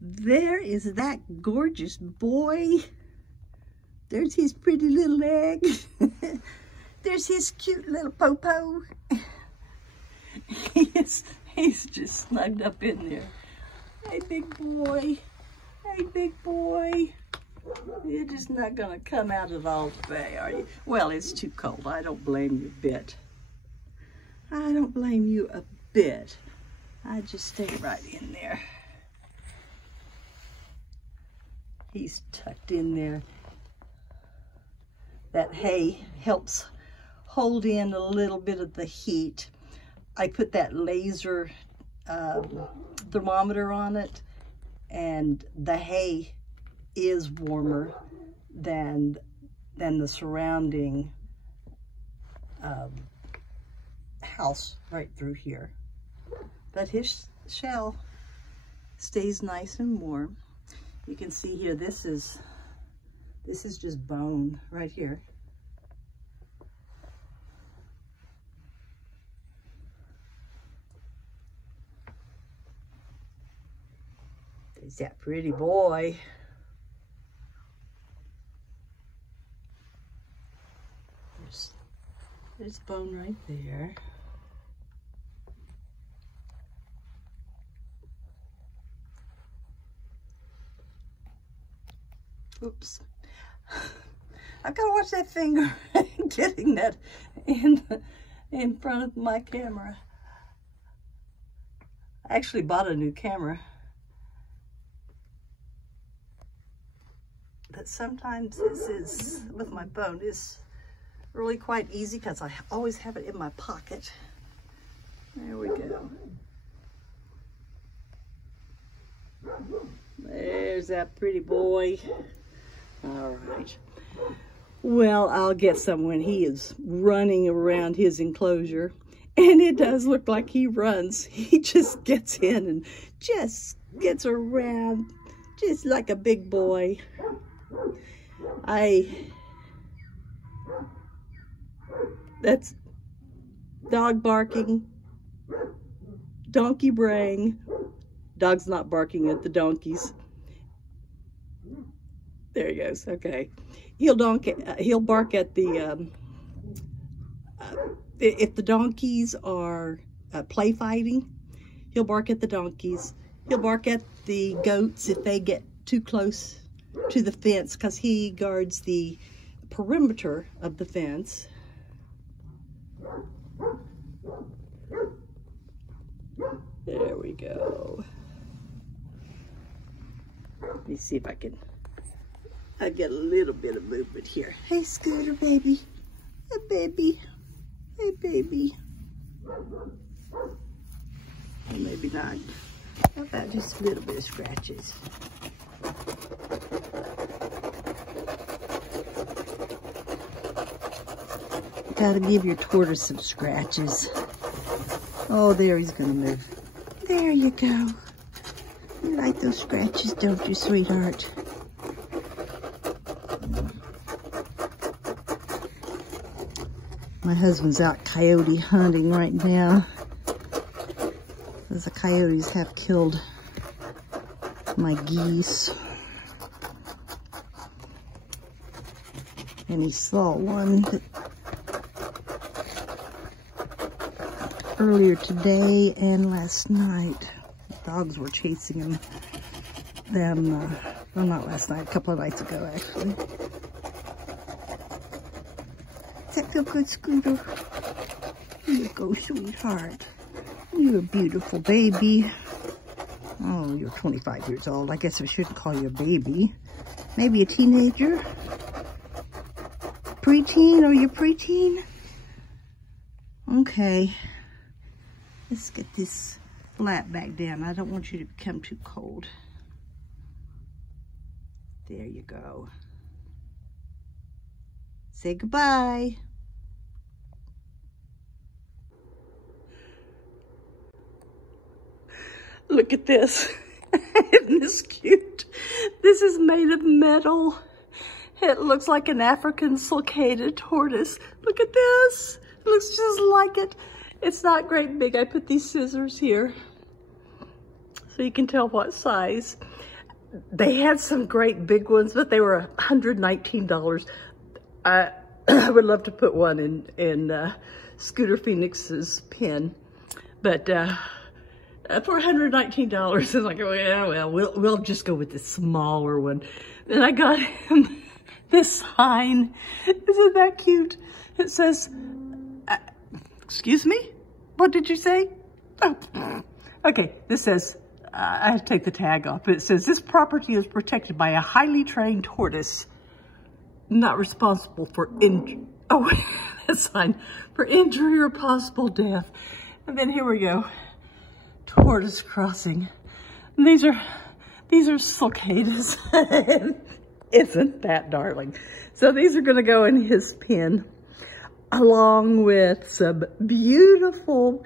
There is that gorgeous boy. There's his pretty little leg. There's his cute little popo. He's just snugged up in there. Hey, big boy. Hey, big boy. You're just not gonna come out of all the bay, are you? Well, it's too cold. I don't blame you a bit. I don't blame you a bit. I just stay right in there. He's tucked in there. That hay helps hold in a little bit of the heat. I put that laser thermometer on it, and the hay is warmer than the surrounding house right through here. But his shell stays nice and warm. You can see here, this is just bone right here. There's that pretty boy. There's bone right there. Oops. I've got to watch that finger getting that in front of my camera. I actually bought a new camera. But sometimes this is, with my phone, is really quite easy because I always have it in my pocket. There we go. There's that pretty boy. All right. Well, I'll get some when he is running around his enclosure. And it does look like he runs. He just gets in and just gets around just like a big boy. That's dog barking, donkey braying. Dog's not barking at the donkeys. There he goes. Okay, he'll bark at the if the donkeys are play fighting. He'll bark at the donkeys. He'll bark at the goats if they get too close to the fence, because he guards the perimeter of the fence. There we go. Let me see if I get a little bit of movement here. Hey, Scooter, baby. Hey, baby. Hey, baby. Well, maybe not. How about just a little bit of scratches? Gotta give your tortoise some scratches. Oh, there, he's gonna move. There you go. You like those scratches, don't you, sweetheart? My husband's out coyote hunting right now, because the coyotes have killed my geese. And he saw one earlier today and last night. The dogs were chasing them, well, not last night, a couple of nights ago, actually. Does that feel good, Scooter? Here you go, sweetheart. You're a beautiful baby. Oh, you're 25 years old. I guess I shouldn't call you a baby. Maybe a teenager? Preteen? Are you preteen? Okay. Let's get this flat back down. I don't want you to become too cold. There you go. Say goodbye. Look at this. Isn't this cute? This is made of metal. It looks like an African sulcated tortoise. Look at this. It looks just like it. It's not great big. I put these scissors here so you can tell what size. They had some great big ones, but they were $119. I would love to put one in Scooter Phoenix's pen, but for $119, it's like, oh, yeah, well, we'll just go with the smaller one. Then I got him this sign. Isn't that cute? It says, excuse me? What did you say? Oh, okay, this says, I have to take the tag off, but it says, this property is protected by a highly trained tortoise, not responsible for that sign, for injury or possible death. And then here we go, tortoise crossing. And these are sulcatas. Isn't that darling? So these are gonna go in his pen, along with some beautiful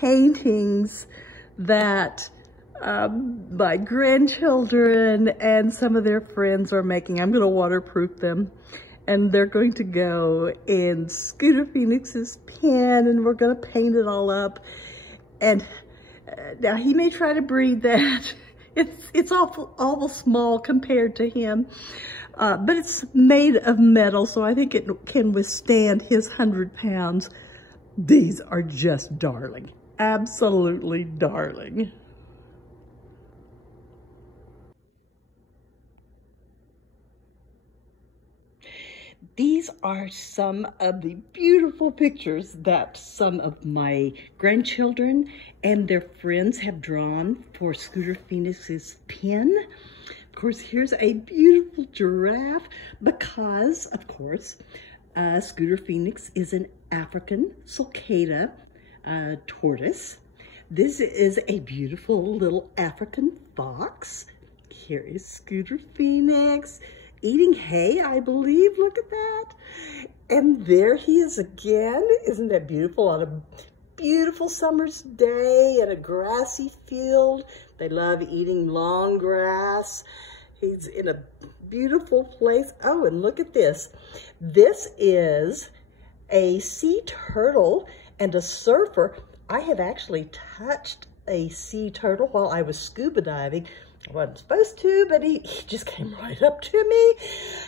paintings that my grandchildren and some of their friends are making. I'm gonna waterproof them, and they're going to go in Scooter Phoenix's pen, and we're gonna paint it all up. And now he may try to breed that. It's awful small compared to him, but it's made of metal, so I think it can withstand his 100 pounds. These are just darling, absolutely darling. These are some of the beautiful pictures that some of my grandchildren and their friends have drawn for Scooter Phoenix's pen. Of course, here's a beautiful giraffe because, of course, Scooter Phoenix is an African sulcata tortoise. This is a beautiful little African fox. Here is Scooter Phoenix eating hay, I believe. Look at that. And there he is again. Isn't that beautiful? On a beautiful summer's day in a grassy field. They love eating long grass. He's in a beautiful place. Oh, and look at this. This is a sea turtle and a surfer. I have actually touched a sea turtle while I was scuba diving. I wasn't supposed to, but he just came right up to me.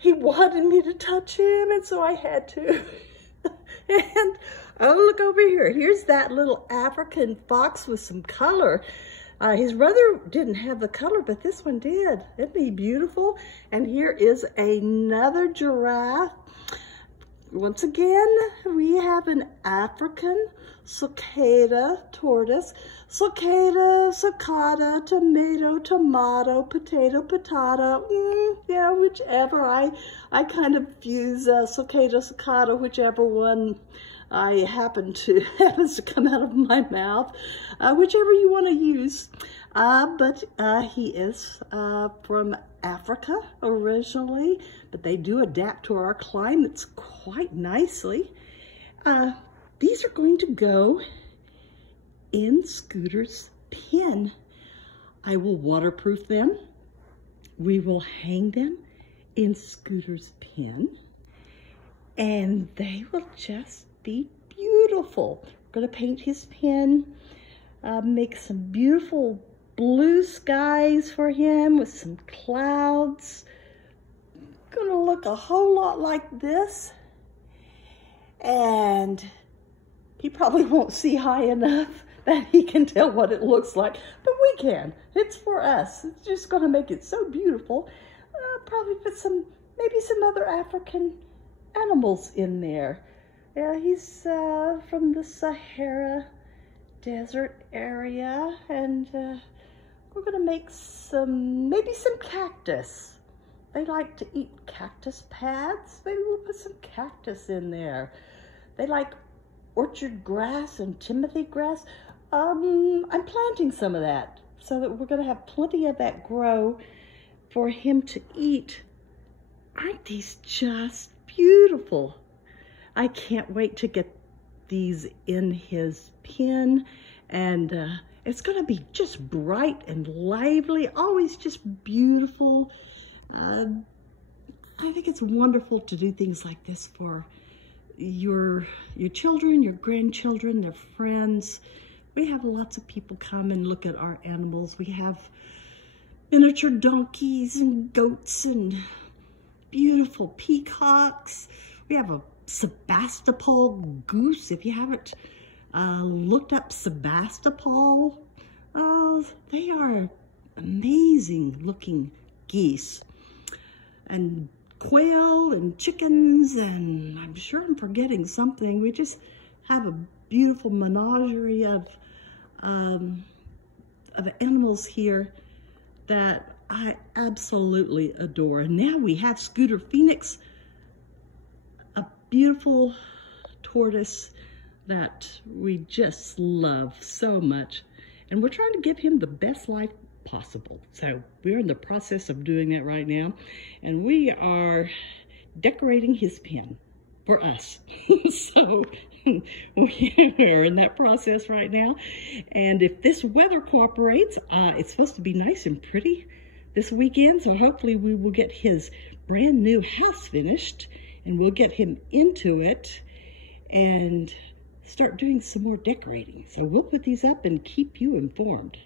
He wanted me to touch him, and so I had to. And oh, look over here. Here's that little African fox with some color. His brother didn't have the color, but this one did. Isn't he beautiful? And here is another giraffe. Once again, we have an African sulcata tortoise. Sulcata, sulcata, tomato, potato, patata. Yeah, whichever. I kind of use sulcata, sulcata, whichever one happens to come out of my mouth, whichever you want to use. But he is from Africa originally, but they do adapt to our climates quite nicely. These are going to go in Scooter's pen. I will waterproof them. We will hang them in Scooter's pen, and they will just be beautiful. We're going to paint his pen, make some beautiful blue skies for him with some clouds. Going to look a whole lot like this, and he probably won't see high enough that he can tell what it looks like, but we can. It's for us. It's just going to make it so beautiful. Probably put maybe some other African animals in there. Yeah, he's from the Sahara Desert area, and we're going to make maybe some cactus. They like to eat cactus pads. Maybe we'll put some cactus in there. They like orchard grass and timothy grass. I'm planting some of that so that we're going to have plenty of that grow for him to eat. Aren't these just beautiful? I can't wait to get these in his pen, and it's going to be just bright and lively, always just beautiful. I think it's wonderful to do things like this for your children, your grandchildren, their friends, We have lots of people come and look at our animals. We have miniature donkeys and goats and beautiful peacocks. We have a Sebastopol goose. If you haven't looked up Sebastopol, they are amazing looking geese. And quail and chickens, and I'm sure I'm forgetting something. We just have a beautiful menagerie of animals here that I absolutely adore. And now we have Scooter Phoenix, a beautiful tortoise that we just love so much. And we're trying to give him the best life possible. So we're in the process of doing that right now. And we are decorating his pen for us. So we're in that process right now. And if this weather cooperates, it's supposed to be nice and pretty this weekend. So hopefully we will get his brand new house finished and we'll get him into it and start doing some more decorating. So we'll put these up and keep you informed.